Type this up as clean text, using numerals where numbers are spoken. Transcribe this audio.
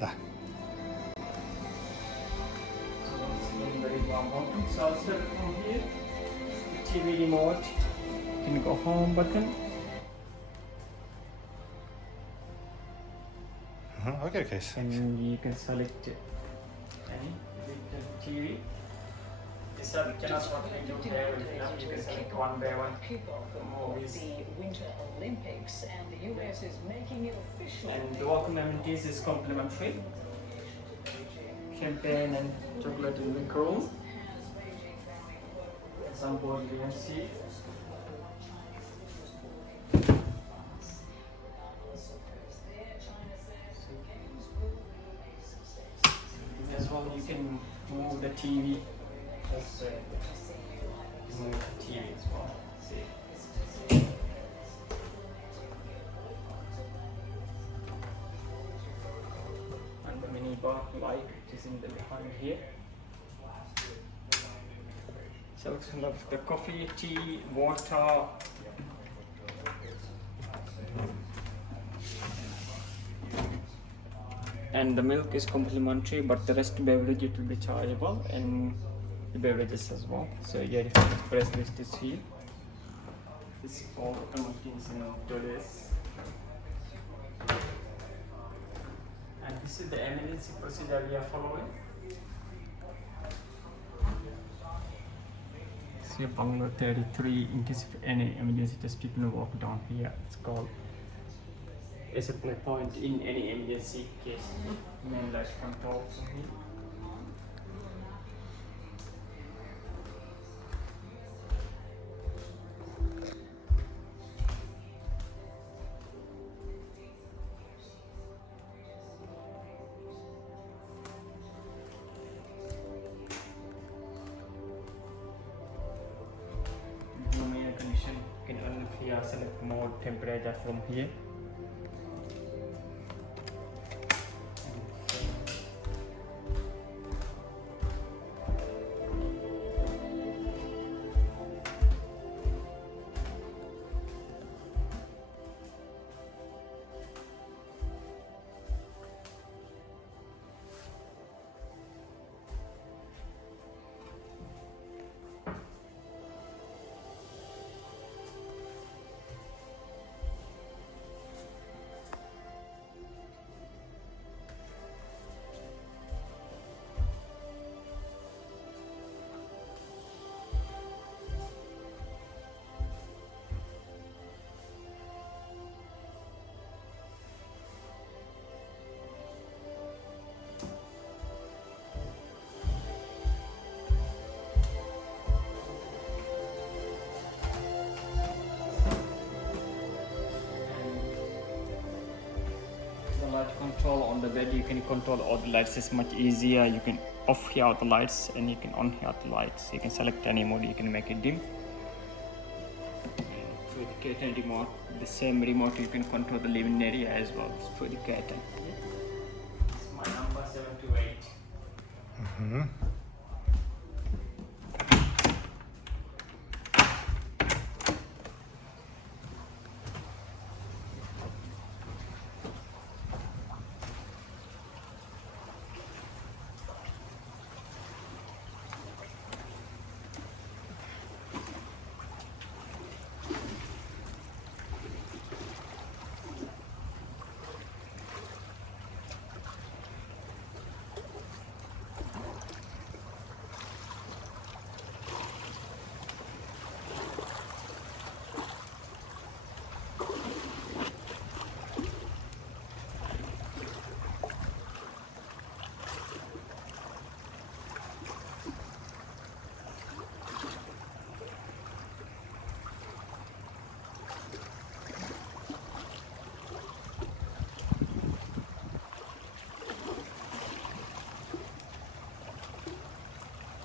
Dah. Very warm welcome. So I'll start from here. The TV remote. You can go home button. Okay, okay. And you can select any TV. This cannot what we do there. You can select one by one. The Winter Olympics, and the US is making it official. And the welcome amenities is complimentary. Champagne and chocolate in the room. Some board you can see. As well, you can move the TV. Just move the TV as well. See. And the mini bar light which is in the behind here. Selection of the coffee, tea, water. And the milk is complimentary, but the rest beverage it will be chargeable, and the beverages as well. So yeah, the price list is here. This all contains in today's. And this is the emergency procedure we are following. See bungalow 33. In case of any emergency, just people walk down here. It's called a supply point in any emergency case. Main light control from here. Air condition, you can only select mode temperature from here. Light control on the bed, you can control all the lights. It's much easier. You can off here the lights and you can on here the lights. You can select any mode, you can make it dim. And for the curtain remote, the same remote you can control the living area as well for the curtain. It's my number 728.